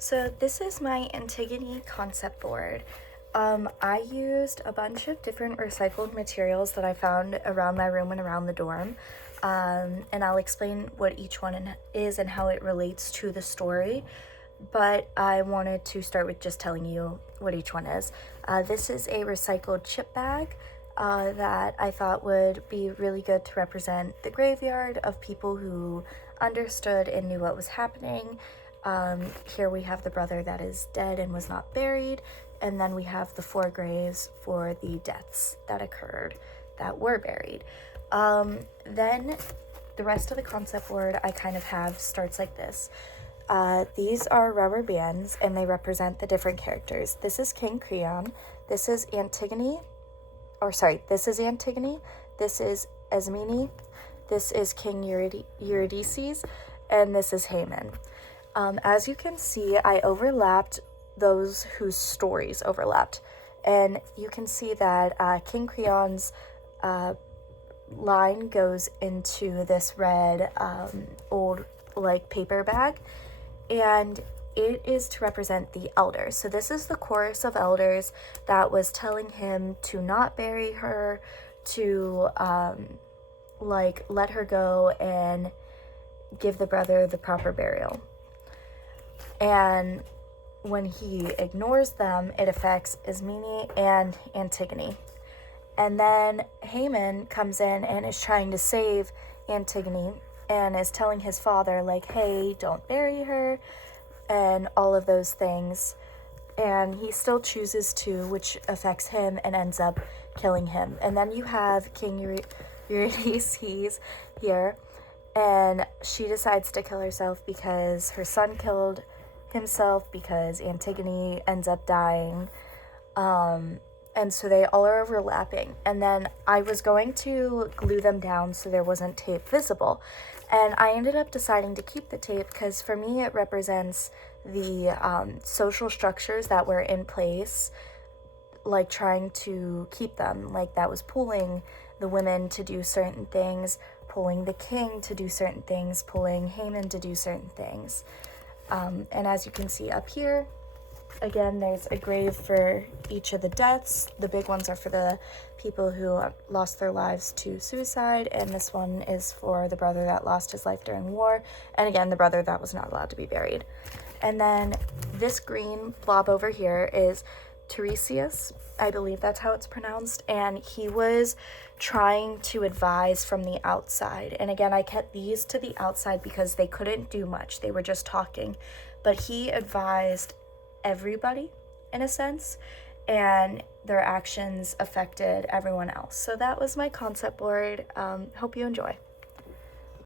So this is my Antigone concept board. I used a bunch of different recycled materials that I found around my room and around the dorm. And I'll explain what each one is and how it relates to the story. But I wanted to start with just telling you what each one is. This is a recycled chip bag that I thought would be really good to represent the graveyard of people who understood and knew what was happening. Here we have the brother that is dead and was not buried, and then we have the 4 graves for the deaths that occurred that were buried. Then the rest of the concept board I kind of have starts like this. These are rubber bands and they represent the different characters. This is King Creon, this is Antigone, this is Antigone, this is Ismene, this is King Eurydice, and this is Haman. As you can see, I overlapped those whose stories overlapped. And you can see that King Creon's line goes into this red old paper bag. And it is to represent the elders. So this is the chorus of elders that was telling him to not bury her, to let her go and give the brother the proper burial. And when he ignores them, it affects Ismene and Antigone. And then Haman comes in and is trying to save Antigone and is telling his father, hey, don't bury her, and all of those things. And he still chooses to, which affects him and ends up killing him. And then you have King Eurydice here, and she decides to kill herself because her son killed himself because Antigone ends up dying. And so they all are overlapping. And then I was going to glue them down so there wasn't tape visible. And I ended up deciding to keep the tape because for me it represents the social structures that were in place, trying to keep them. That was pulling the women to do certain things, pulling the king to do certain things, pulling Haman to do certain things. And as you can see up here, again, there's a grave for each of the deaths. The big ones are for the people who lost their lives to suicide, and this one is for the brother that lost his life during war, and again, the brother that was not allowed to be buried. And then this green blob over here is Tiresias, I believe that's how it's pronounced, and he was trying to advise from the outside. And again, I kept these to the outside because they couldn't do much. They were just talking. But he advised everybody, in a sense, and their actions affected everyone else. So that was my concept board. Hope you enjoy.